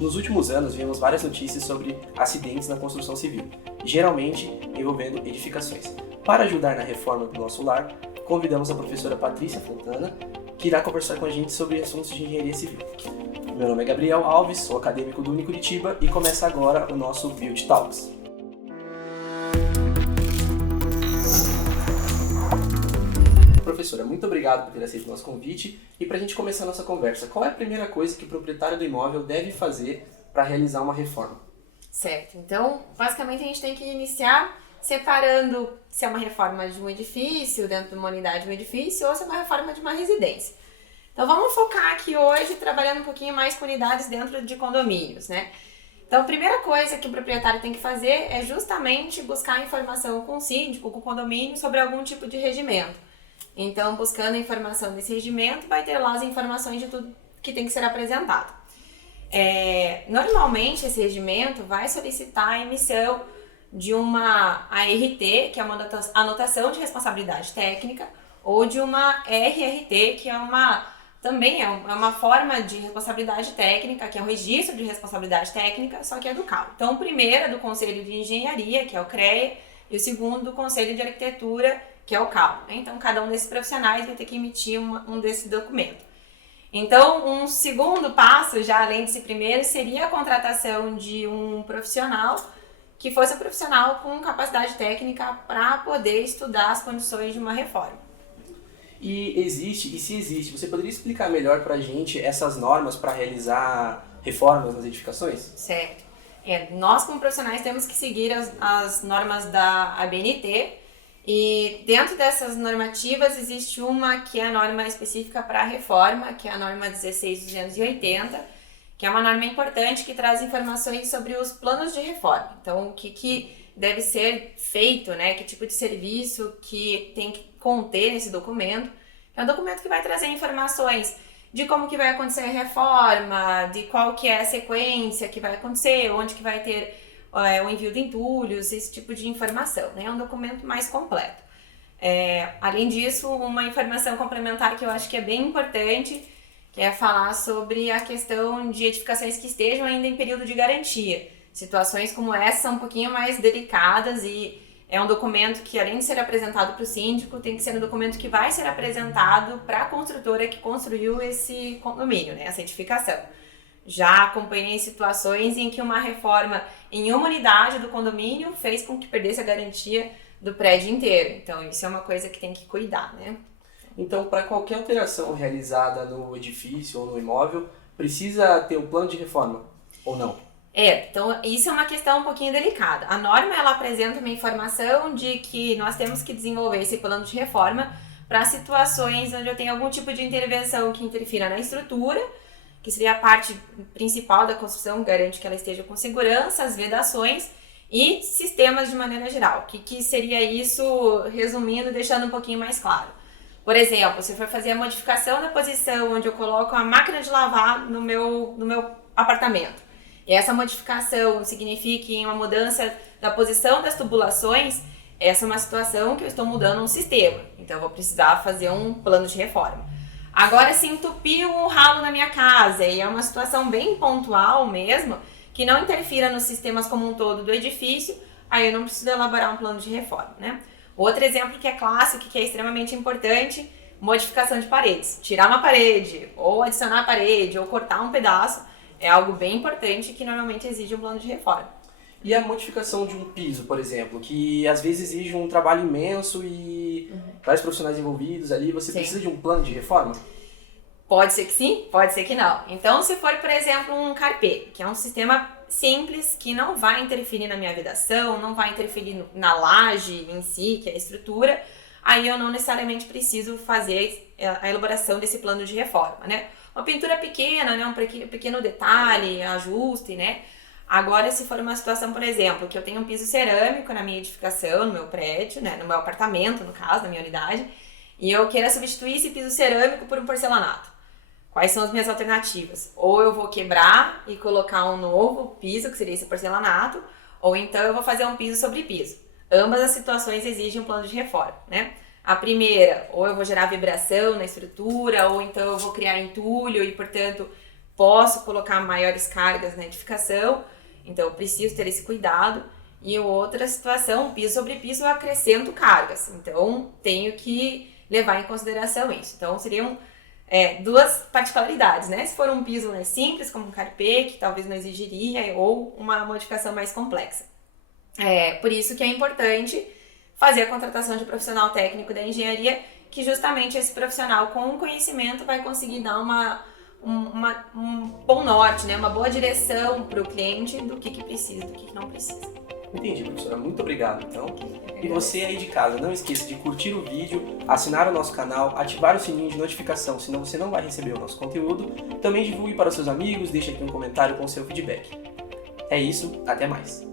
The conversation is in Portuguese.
Nos últimos anos, vimos várias notícias sobre acidentes na construção civil, geralmente envolvendo edificações. Para ajudar na reforma do nosso lar, convidamos a professora Patrícia Fontana, que irá conversar com a gente sobre assuntos de engenharia civil. Meu nome é Gabriel Alves, sou acadêmico do Unicuritiba e começa agora o nosso Build Talks. Professora, muito obrigado por ter aceito o nosso convite. E para a gente começar a nossa conversa, qual é a primeira coisa que o proprietário do imóvel deve fazer para realizar uma reforma? Certo, então basicamente a gente tem que iniciar separando se é uma reforma de um edifício, dentro de uma unidade de um edifício, ou se é uma reforma de uma residência. Então vamos focar aqui hoje trabalhando um pouquinho mais com unidades dentro de condomínios, né? Então a primeira coisa que o proprietário tem que fazer é justamente buscar informação com o síndico, com o condomínio, sobre algum tipo de regimento. Então, buscando a informação desse regimento, vai ter lá as informações de tudo que tem que ser apresentado. Normalmente, esse regimento vai solicitar a emissão de uma ART, que é uma anotação de responsabilidade técnica, ou de uma RRT, que também é uma forma de responsabilidade técnica, que é um registro de responsabilidade técnica, só que é do CAL. Então, o primeiro é do Conselho de Engenharia, que é o CREA, e o segundo do Conselho de Arquitetura, que é o CAL. Então, cada um desses profissionais vai ter que emitir um desse documento. Então, um segundo passo, já além desse primeiro, seria a contratação de um profissional que fosse um profissional com capacidade técnica para poder estudar as condições de uma reforma. E se existe, você poderia explicar melhor para a gente essas normas para realizar reformas nas edificações? Certo. Nós, como profissionais, temos que seguir as normas da ABNT, e dentro dessas normativas existe uma que é a norma específica para a reforma, que é a norma 16280, que é uma norma importante que traz informações sobre os planos de reforma. Então, o que deve ser feito, né? Que tipo de serviço que tem que conter nesse documento. É um documento que vai trazer informações de como que vai acontecer a reforma, de qual que é a sequência que vai acontecer, onde que vai ter o envio de entulhos, esse tipo de informação, né? É um documento mais completo. Além disso, uma informação complementar que eu acho que é bem importante, que é falar sobre a questão de edificações que estejam ainda em período de garantia. Situações como essa são um pouquinho mais delicadas e é um documento que, além de ser apresentado para o síndico, tem que ser um documento que vai ser apresentado para a construtora que construiu esse condomínio, né? Essa edificação. Já acompanhei situações em que uma reforma em uma unidade do condomínio fez com que perdesse a garantia do prédio inteiro. Então, isso é uma coisa que tem que cuidar, né? Então, para qualquer alteração realizada no edifício ou no imóvel, precisa ter um plano de reforma ou não? Então isso é uma questão um pouquinho delicada. A norma, ela apresenta uma informação de que nós temos que desenvolver esse plano de reforma para situações onde eu tenho algum tipo de intervenção que interfira na estrutura, que seria a parte principal da construção, garante que ela esteja com segurança, as vedações e sistemas de maneira geral. O que seria isso, resumindo, deixando um pouquinho mais claro? Por exemplo, se eu for fazer a modificação da posição onde eu coloco a máquina de lavar no meu apartamento, e essa modificação signifique uma mudança da posição das tubulações, essa é uma situação que eu estou mudando um sistema, então eu vou precisar fazer um plano de reforma. Agora, se entupiu um ralo na minha casa e é uma situação bem pontual mesmo, que não interfira nos sistemas como um todo do edifício, aí eu não preciso elaborar um plano de reforma, né? Outro exemplo que é clássico, que é extremamente importante, modificação de paredes. Tirar uma parede, ou adicionar a parede, ou cortar um pedaço, é algo bem importante que normalmente exige um plano de reforma. E a modificação de um piso, por exemplo, que às vezes exige um trabalho imenso e vários profissionais envolvidos ali, você precisa de um plano de reforma? Pode ser que sim, pode ser que não. Então, se for, por exemplo, um carpê, que é um sistema simples, que não vai interferir na minha vedação, não vai interferir na laje em si, que é a estrutura, aí eu não necessariamente preciso fazer a elaboração desse plano de reforma, né? Uma pintura pequena, né? Um pequeno detalhe, ajuste, né? Agora, se for uma situação, por exemplo, que eu tenho um piso cerâmico na minha edificação, no meu prédio, né? No meu apartamento, no caso, na minha unidade, e eu queira substituir esse piso cerâmico por um porcelanato. Quais são as minhas alternativas? Ou eu vou quebrar e colocar um novo piso, que seria esse porcelanato, ou então eu vou fazer um piso sobre piso. Ambas as situações exigem um plano de reforma, né? A primeira, ou eu vou gerar vibração na estrutura, ou então eu vou criar entulho e, portanto, posso colocar maiores cargas na edificação, então eu preciso ter esse cuidado. E outra situação, piso sobre piso, eu acrescento cargas, então tenho que levar em consideração isso. Então seriam duas particularidades, né? Se for um piso mais simples, como um carpê, que talvez não exigiria, ou uma modificação mais complexa. Por isso que é importante fazer a contratação de profissional técnico da engenharia, que justamente esse profissional com conhecimento vai conseguir dar um bom norte, né? Uma boa direção para o cliente do que precisa, do que não precisa. Entendi, professora. Muito obrigado, então. E você aí de casa, não esqueça de curtir o vídeo, assinar o nosso canal, ativar o sininho de notificação, senão você não vai receber o nosso conteúdo. Também divulgue para os seus amigos, deixe aqui um comentário com o seu feedback. É isso, até mais.